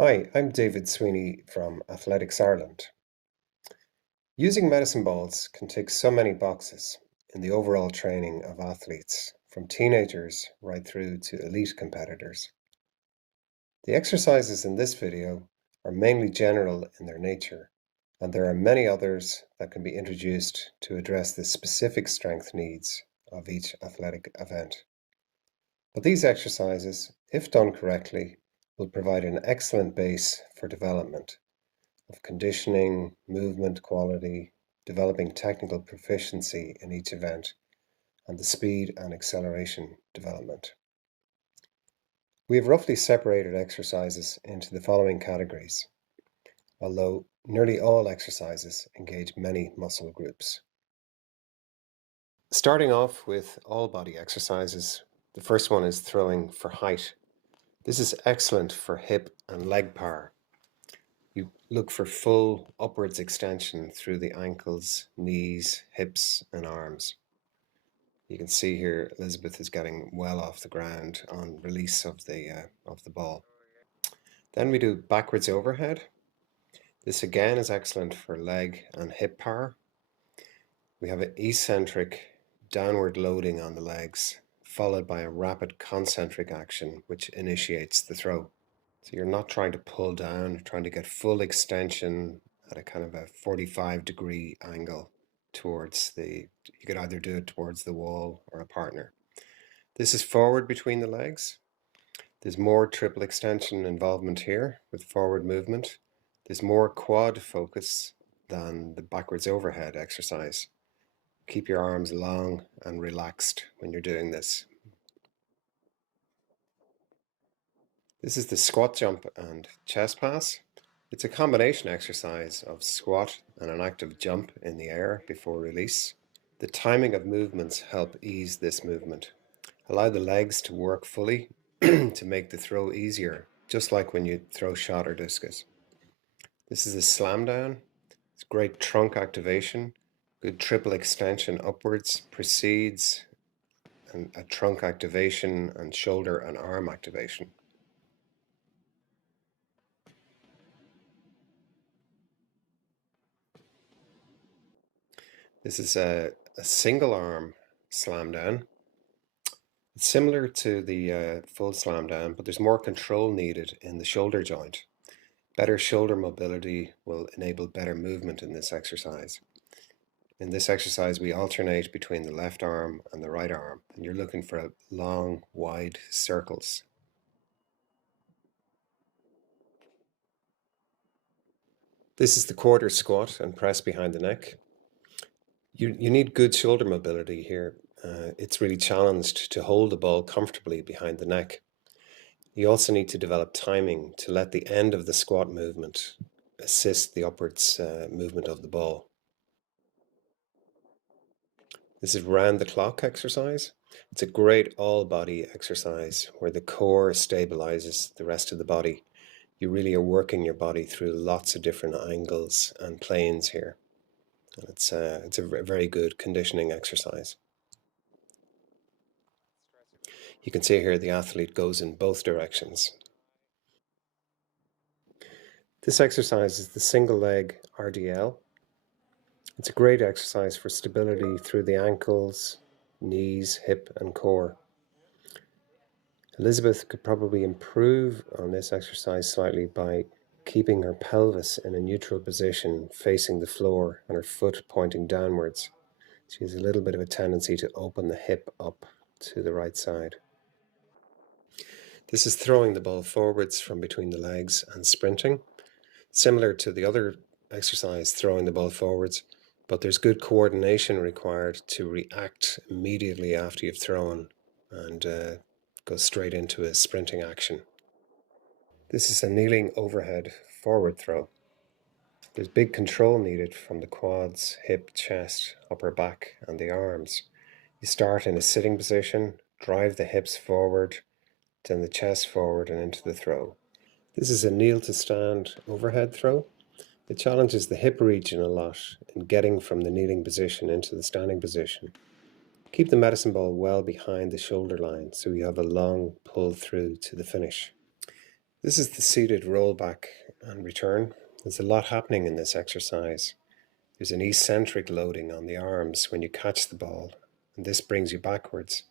Hi, I'm David Sweeney from Athletics Ireland. Using medicine balls can tick so many boxes in the overall training of athletes, from teenagers right through to elite competitors. The exercises in this video are mainly general in their nature, and there are many others that can be introduced to address the specific strength needs of each athletic event. But these exercises, if done correctly, will provide an excellent base for development of conditioning, movement quality, developing technical proficiency in each event, and the speed and acceleration development. We have roughly separated exercises into the following categories, although nearly all exercises engage many muscle groups. Starting off with all body exercises, the first one is throwing for height. This is excellent for hip and leg power. You look for full upwards extension through the ankles, knees, hips, and arms. You can see here Elizabeth is getting well off the ground on release of the ball. Then we do backwards overhead. This again is excellent for leg and hip power. We have an eccentric downward loading on the legs, followed by a rapid concentric action which initiates the throw. So you're not trying to pull down, you're trying to get full extension at a kind of a 45-degree angle towards you could either do it towards the wall or a partner. This is forward between the legs. There's more triple extension involvement here with forward movement. There's more quad focus than the backwards overhead exercise. Keep your arms long and relaxed when you're doing this. This is the squat jump and chest pass. It's a combination exercise of squat and an active jump in the air before release. The timing of movements help ease this movement. Allow the legs to work fully to make the throw easier, just like when you throw shot or discus. This is a slam down. It's great trunk activation. Good triple extension upwards precedes a trunk activation and shoulder and arm activation. This is a single arm slam down. It's similar to the full slam down, but there's more control needed in the shoulder joint. Better shoulder mobility will enable better movement in this exercise. In this exercise, we alternate between the left arm and the right arm, and you're looking for long, wide circles. This is the quarter squat and press behind the neck. You need good shoulder mobility here. It's really challenged to hold the ball comfortably behind the neck. You also need to develop timing to let the end of the squat movement assist the upwards movement of the ball. This is round the clock exercise. It's a great all body exercise where the core stabilizes the rest of the body. You really are working your body through lots of different angles and planes here. And it's a very good conditioning exercise. You can see here the athlete goes in both directions. This exercise is the single leg RDL. It's a great exercise for stability through the ankles, knees, hip, and core. Elizabeth could probably improve on this exercise slightly by keeping her pelvis in a neutral position facing the floor and her foot pointing downwards. She has a little bit of a tendency to open the hip up to the right side. This is throwing the ball forwards from between the legs and sprinting. Similar to the other exercise, throwing the ball forwards, but there's good coordination required to react immediately after you've thrown and go straight into a sprinting action. This is a kneeling overhead forward throw. There's big control needed from the quads, hip, chest, upper back, and the arms. You start in a sitting position, drive the hips forward, then the chest forward and into the throw. This is a kneel to stand overhead throw. It challenges the hip region a lot in getting from the kneeling position into the standing position. Keep the medicine ball well behind the shoulder line so you have a long pull through to the finish. This is the seated rollback and return. There's a lot happening in this exercise. There's an eccentric loading on the arms when you catch the ball, and this brings you backwards.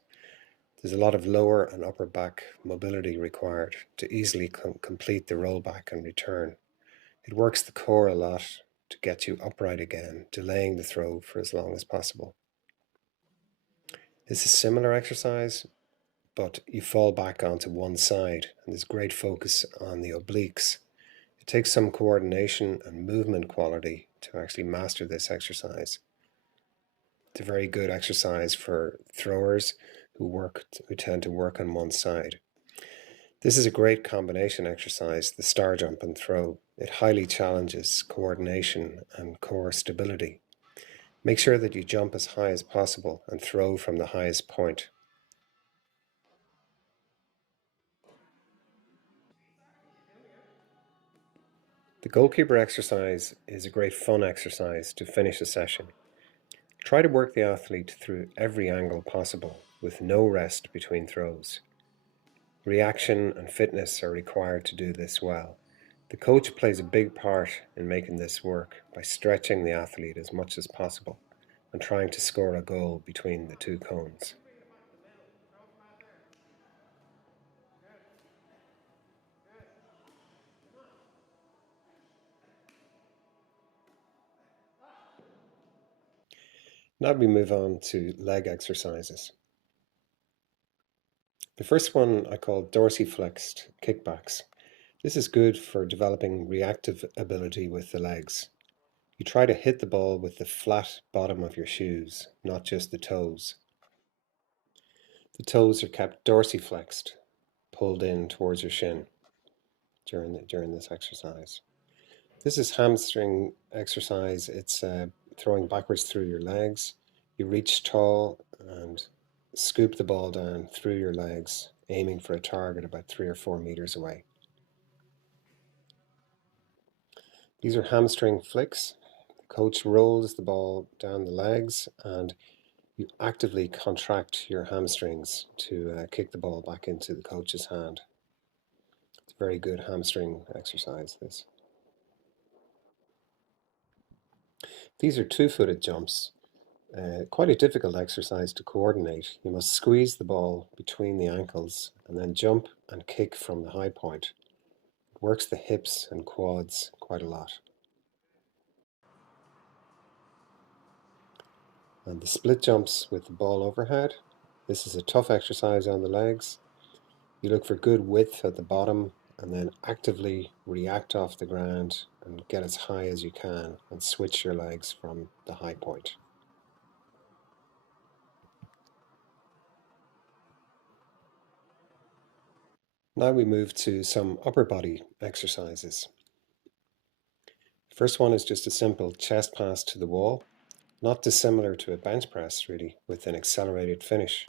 There's a lot of lower and upper back mobility required to easily complete the rollback and return. It works the core a lot to get you upright again, delaying the throw for as long as possible. This is a similar exercise, but you fall back onto one side, and there's great focus on the obliques. It takes some coordination and movement quality to actually master this exercise. It's a very good exercise for throwers who tend to work on one side. This is a great combination exercise, the star jump and throw. It highly challenges coordination and core stability. Make sure that you jump as high as possible and throw from the highest point. The goalkeeper exercise is a great fun exercise to finish a session. Try to work the athlete through every angle possible with no rest between throws. Reaction and fitness are required to do this well. The coach plays a big part in making this work by stretching the athlete as much as possible and trying to score a goal between the two cones. Now we move on to leg exercises. The first one I call DORSI-FLEXED kickbacks. This is good for developing reactive ability with the legs. You try to hit the ball with the flat bottom of your shoes, not just the toes. The toes are kept dorsiflexed, pulled in towards your shin during this exercise. This is hamstring exercise. It's throwing backwards through your legs. You reach tall and scoop the ball down through your legs, aiming for a target about 3 or 4 meters away. These are hamstring flicks. The coach rolls the ball down the legs and you actively contract your hamstrings to kick the ball back into the coach's hand. It's a very good hamstring exercise, this. These are two-footed jumps. Quite a difficult exercise to coordinate. You must squeeze the ball between the ankles and then jump and kick from the high point. It works the hips and quads quite a lot. And the split jumps with the ball overhead. This is a tough exercise on the legs. You look for good width at the bottom and then actively react off the ground and get as high as you can and switch your legs from the high point. Now we move to some upper body exercises. First one is just a simple chest pass to the wall, not dissimilar to a bench press really, with an accelerated finish.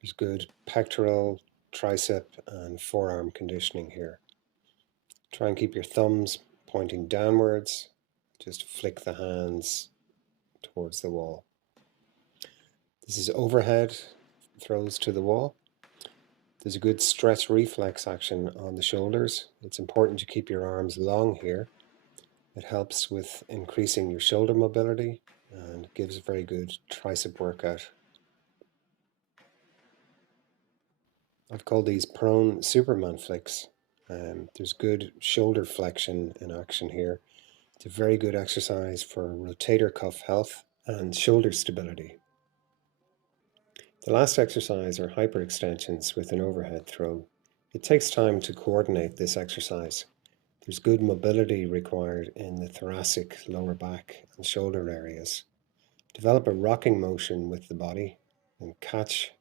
There's good pectoral, tricep and forearm conditioning here. Try and keep your thumbs pointing downwards, just flick the hands towards the wall. This is overhead throws to the wall. There's a good stretch reflex action on the shoulders. It's important to keep your arms long here. It helps with increasing your shoulder mobility and gives a very good tricep workout. I've called these prone Superman flicks. There's good shoulder flexion in action here. It's a very good exercise for rotator cuff health and shoulder stability. The last exercise are hyperextensions with an overhead throw. It takes time to coordinate this exercise. There's good mobility required in the thoracic, lower back and shoulder areas. Develop a rocking motion with the body and catch,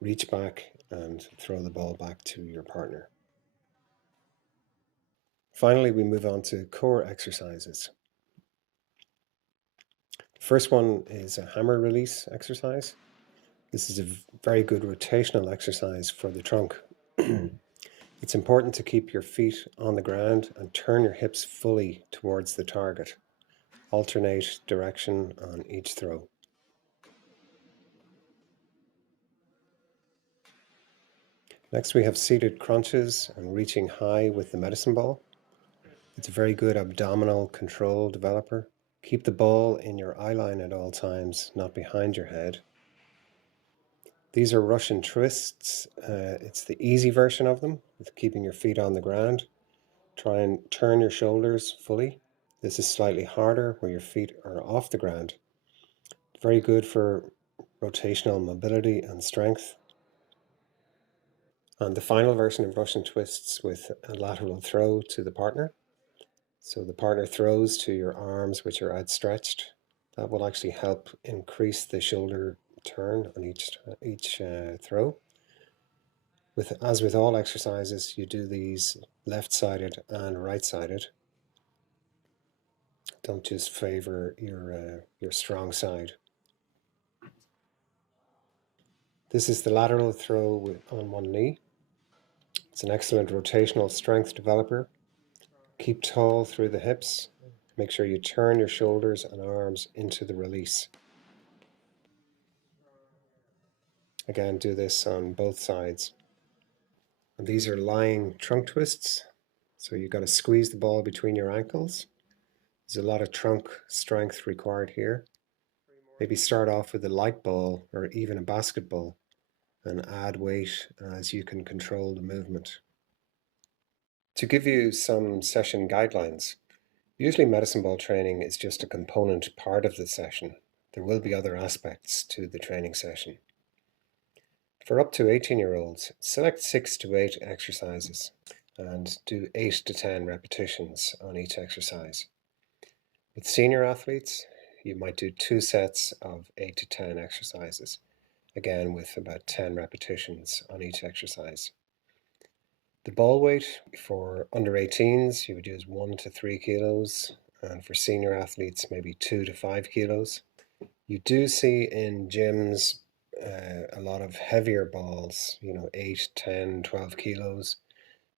reach back and throw the ball back to your partner. Finally, we move on to core exercises. The first one is a hammer release exercise. This is a very good rotational exercise for the trunk. It's important to keep your feet on the ground and turn your hips fully towards the target. Alternate direction on each throw. Next we have seated crunches and reaching high with the medicine ball. It's a very good abdominal control developer. Keep the ball in your eye line at all times, not behind your head. These are Russian twists. It's the easy version of them, with keeping your feet on the ground. Try and turn your shoulders fully. This is slightly harder where your feet are off the ground. Very good for rotational mobility and strength. And the final version of Russian twists with a lateral throw to the partner. So the partner throws to your arms, which are outstretched. That will actually help increase the shoulder turn on each throw. As with all exercises, you do these left-sided and right-sided. Don't just favor your strong side. This is the lateral throw on one knee. It's an excellent rotational strength developer. Keep tall through the hips. Make sure you turn your shoulders and arms into the release. Again, do this on both sides. And these are lying trunk twists. So you've got to squeeze the ball between your ankles. There's a lot of trunk strength required here. Maybe start off with a light ball or even a basketball and add weight as you can control the movement. To give you some session guidelines, usually medicine ball training is just a component part of the session. There will be other aspects to the training session. For up to 18-year-olds, select 6 to 8 exercises and do 8 to 10 repetitions on each exercise. With senior athletes, you might do 2 sets of 8 to 10 exercises, again with about 10 repetitions on each exercise. The ball weight for under 18s, you would use 1 to 3 kilos, and for senior athletes, maybe 2 to 5 kilos. You do see in gyms a lot of heavier balls, 8, 10, 12 kilos,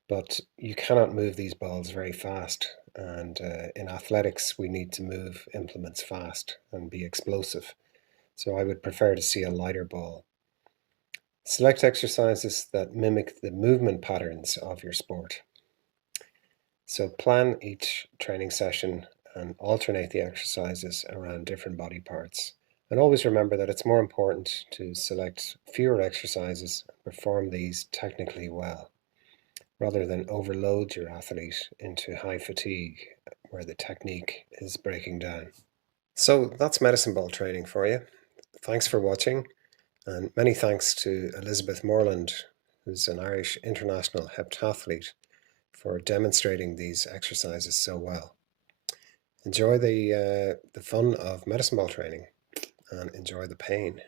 but you cannot move these balls very fast. And in athletics, we need to move implements fast and be explosive. So I would prefer to see a lighter ball. Select exercises that mimic the movement patterns of your sport. So plan each training session and alternate the exercises around different body parts. And always remember that it's more important to select fewer exercises and perform these technically well, rather than overload your athlete into high fatigue where the technique is breaking down. So that's medicine ball training for you. Thanks for watching, and many thanks to Elizabeth Morland, who's an Irish international heptathlete, for demonstrating these exercises so well. Enjoy the fun of medicine ball training and enjoy the pain.